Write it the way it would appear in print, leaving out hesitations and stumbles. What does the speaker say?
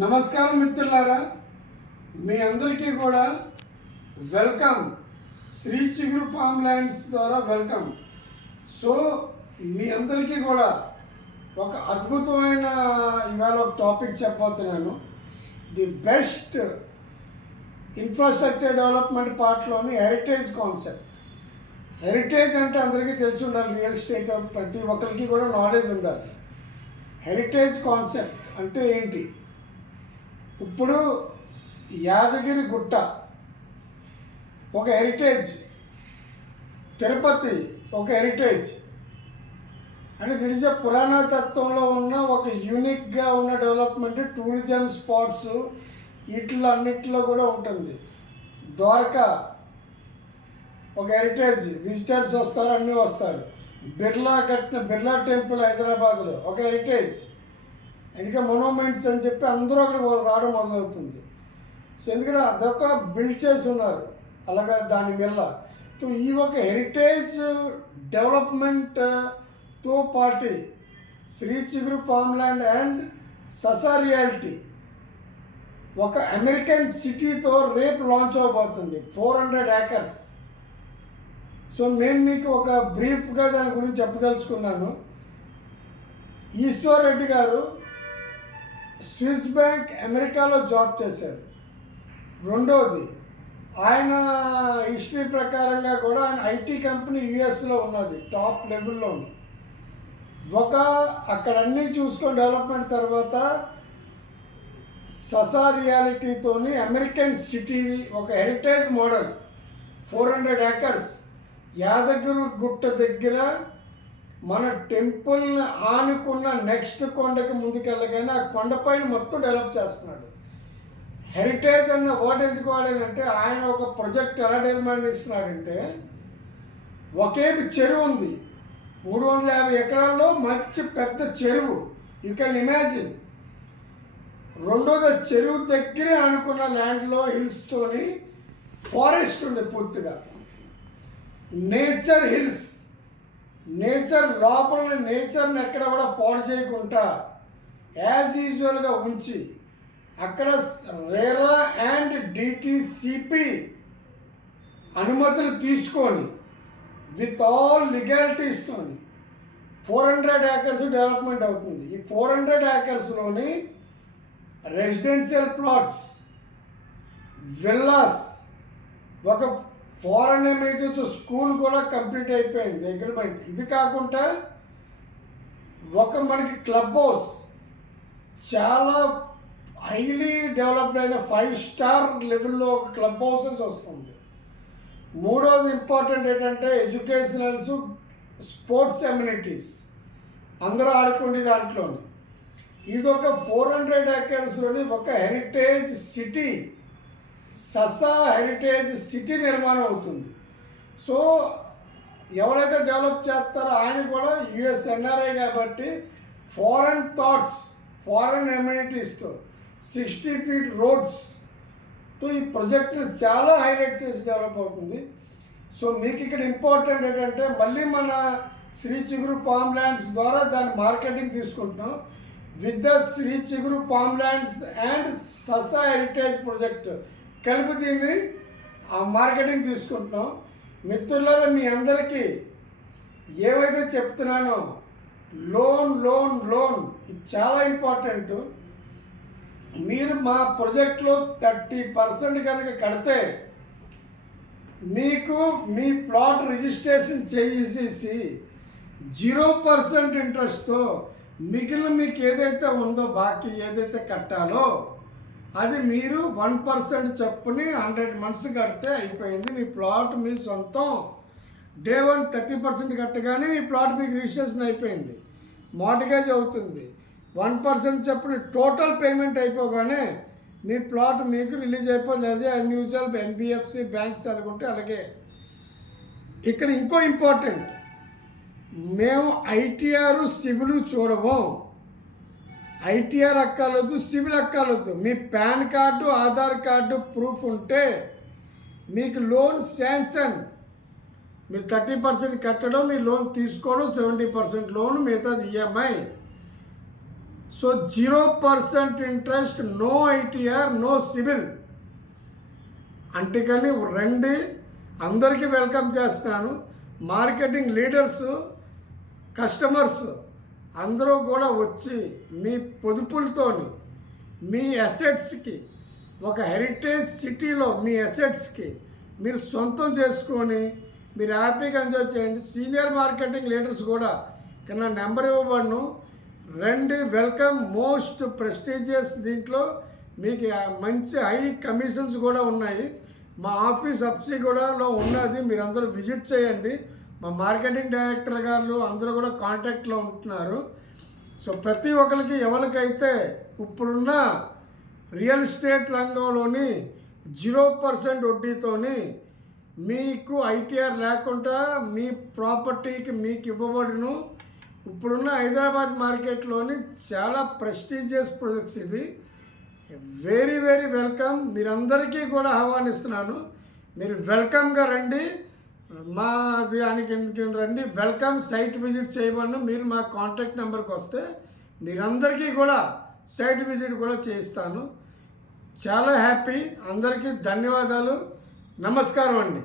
నమస్కారం మిత్రులారా, మీ అందరికీ కూడా welcome. Shri Chiguru farm lands ద్వారా వెల్కమ్. సో మీ అందరికీ కూడా ఒక అద్భుతమైన ఇవాళ ఒక టాపిక్ చెప్పబోతున్నాను. ది బెస్ట్ ఇన్ఫ్రాస్ట్రక్చర్ డెవలప్మెంట్ పార్ట్లోని హెరిటేజ్ కాన్సెప్ట్. హెరిటేజ్ అంటే అందరికీ తెలిసి ఉండాలి. రియల్ ఎస్టేట్ ప్రతి ఒక్కరికి కూడా నాలెడ్జ్ ఉండాలి. హెరిటేజ్ కాన్సెప్ట్ అంటే ఏంటి? ఇప్పుడు యాదగిరి గుట్ట ఒక హెరిటేజ్, తిరుపతి ఒక హెరిటేజ్ అని తెలిసే పురాణ తత్వంలో ఉన్న ఒక యూనిక్గా ఉన్న డెవలప్మెంట్ టూరిజం స్పాట్స్ వీటిలో అన్నిటిలో కూడా ఉంటుంది. ద్వారకా ఒక హెరిటేజ్, విజిటర్స్ వస్తారు, అన్నీ వస్తారు. బిర్లా టెంపుల్ హైదరాబాద్లో ఒక హెరిటేజ్, ఇంకా మొనోమెంట్స్ అని చెప్పి అందరూ అక్కడికి రావడం మొదలవుతుంది. సో ఎందుకంటే అదొక బిల్డ్ చేసి ఉన్నారు అలాగా దాని వల్ల. సో ఈ ఒక హెరిటేజ్ డెవలప్మెంట్తో పాటు Shri Chiguru farm land and ససా reality ఒక అమెరికన్ సిటీతో రేపు లాంచ్ అవబోతుంది. 400 acres. సో నేను మీకు ఒక బ్రీఫ్గా దాని గురించి చెప్పదలుచుకున్నాను. ఈశ్వర్ రెడ్డి గారు స్విస్ బ్యాంక్ అమెరికాలో జాబ్ చేశారు. రెండోది, ఆయన హిస్టరీ ప్రకారంగా కూడా ఆయన ఐటీ కంపెనీ యుఎస్లో ఉన్నది, టాప్ లెవెల్లో ఉంది. అక్కడ అన్నీ చూసుకొని డెవలప్మెంట్ తర్వాత ససా రియాలిటీతోని అమెరికన్ సిటీ ఒక heritage model 400 acres Yadagiri Gutta దగ్గర మన టెంపుల్ని ఆనుకున్న నెక్స్ట్ కొండకి ముందుకెళ్ళగానే ఆ కొండపైన మొత్తం డెవలప్ చేస్తున్నాడు. హెరిటేజ్ అన్న వర్డ్ ఎందుకు వాడానంటే ఆయన ఒక ప్రాజెక్ట్ ఎలా నిర్మాణిస్తున్నాడంటే, ఒకేపు చెరువు ఉంది, 350 ఎకరాల్లో మంచి పెద్ద చెరువు, యూ కెన్ ఇమాజిన్. రెండోది, చెరువు దగ్గరే అనుకున్న ల్యాండ్లో హిల్స్తోని ఫారెస్ట్ ఉంది, పూర్తిగా నేచర్ హిల్స్. నేచర్ లోపల నేచర్ని ఎక్కడ కూడా పాడు చేయకుండా యాజ్ యూజువల్గా ఉంచి అక్కడ రేరా అండ్ డిటిసిపి అనుమతులు తీసుకొని విత్ ఆల్ లీగాలిటీస్తో 400 acres డెవలప్మెంట్ అవుతుంది. ఈ 400 acresలోని రెసిడెన్షియల్ ప్లాట్స్, విల్లాస్, ఒక ఫారెన్ ఎమిరేట్స్ స్కూల్ కూడా కంప్లీట్ అయిపోయింది అగ్రిమెంట్. ఇది కాకుండా మనకి క్లబ్ హౌస్, చాలా హైలీ డెవలప్డ్ అయిన 5 star లెవెల్లో ఒక క్లబ్ హౌసెస్ వస్తుంది. మూడవది ఇంపార్టెంట్ ఏంటంటే ఎడ్యుకేషనల్స్, స్పోర్ట్స్ ఎమ్యూనిటీస్ అందరూ ఆడుకోండి దాంట్లోని. ఇది ఒక 400 acresలోని ఒక హెరిటేజ్ సిటీ, ససా హెరిటేజ్ సిటీ నిర్మాణం అవుతుంది. సో ఎవరైతే డెవలప్ చేస్తారో ఆయన కూడా యుఎస్ ఎన్ఆర్ఐ కాబట్టి ఫారెన్ థాట్స్, ఫారెన్ ఎమ్యూనిటీస్తో 60 feet రోడ్స్తో ఈ ప్రాజెక్ట్ని చాలా హైలైట్ చేసి డెవలప్ అవుతుంది. సో మీకు ఇక్కడ ఇంపార్టెంట్ ఏంటంటే, మళ్ళీ మన శ్రీ చిగురు ఫార్మ్ ల్యాండ్స్ ద్వారా దాని మార్కెటింగ్ తీసుకుంటున్నాం. With the Shri Chiguru farm lands and Sasa heritage project కలిపి దీన్ని మార్కెటింగ్ తీసుకుంటున్నాం. మిత్రులారా, మీ అందరికీ ఏవైతే చెప్తున్నానో లోన్ లోన్ లోన్ ఇది చాలా ఇంపార్టెంట్. మీరు మా ప్రాజెక్ట్లో 30% కనుక కడితే మీకు మీ ప్లాట్ రిజిస్ట్రేషన్ చేసేసి 0% ఇంట్రెస్ట్తో మిగిలిన మీకు ఏదైతే ఉందో బాకీ ఏదైతే కట్టాలో అది మీరు 1% చొప్పుని 100 months కడితే అయిపోయింది. మీ ప్లాట్ మీ సొంతం. డే 1 30% కట్టగానే మీ ప్లాట్ మీకు రిజిస్ట్రేషన్ అయిపోయింది, మార్టిగేజ్ అవుతుంది. 1% చొప్పున టోటల్ పేమెంట్ అయిపోగానే మీ ప్లాట్ మీకు రిలీజ్ అయిపోతుంది. అదే అన్యూజువల్ ఎన్బిఎఫ్సి బ్యాంక్స్ అనుకుంటే అలాగే. ఇక్కడ ఇంకో ఇంపార్టెంట్, మేము ఐటీఆర్ సివిల్ చూడము. ఐటీఆర్ అక్కాలొద్దు, సివిల్ అక్కాలొద్దు. మీ PAN card, Aadhaar card proof ఉంటే మీకు లోన్ శాంక్షన్. మీరు 30% కట్టడం, మీ లోన్ తీసుకోవడం, 70% లోన్, మిగతాది EMI. So 0% interest, no ITR, no civil. అంటేకాని రండి, అందరికీ వెల్కమ్ చేస్తాను. మార్కెటింగ్ లీడర్స్, కస్టమర్స్ అందరూ కూడా వచ్చి మీ పొదుపులతోని మీ అసెట్స్కి, ఒక హెరిటేజ్ సిటీలో మీ అసెట్స్కి మీరు సొంతం చేసుకొని మీరు హ్యాపీగా ఎంజాయ్ చేయండి. సీనియర్ మార్కెటింగ్ లీడర్స్ కూడా ఇక్కడ నా నెంబర్ ఇవ్వబడును. రండి, వెల్కమ్. మోస్ట్ ప్రెస్టీజియస్, దీంట్లో మీకు మంచి హై కమిషన్స్ కూడా ఉన్నాయి. మా ఆఫీస్ అప్సిగూడలో ఉన్నది, మీరు అందరూ విజిట్ చేయండి. మా మార్కెటింగ్ డైరెక్టర్ గారు అందరూ కూడా కాంటాక్ట్లో ఉంటున్నారు. సో ప్రతి ఒక్కరికి ఎవరికైతే ఇప్పుడున్న రియల్ ఎస్టేట్ రంగంలోని 0% వడ్డీతోని మీకు ఐటీఆర్ లేకుండా మీ ప్రాపర్టీకి మీకు ఇవ్వబడును. ఇప్పుడున్న హైదరాబాద్ మార్కెట్లోని చాలా ప్రెస్టీజియస్ ప్రొజెక్ట్స్ ఇది. Very very welcome. మీరందరికీ కూడా ఆహ్వానిస్తున్నాను. మీరు వెల్కమ్గా రండి, మా దానికి రండి. వెల్కమ్. సైట్ విజిట్ చేయమని మీరు మా కాంటాక్ట్ నెంబర్కి వస్తే మీరందరికీ కూడా సైట్ విజిట్ కూడా చేయిస్తాను. చాలా హ్యాపీ. అందరికీ ధన్యవాదాలు. నమస్కారం అండి.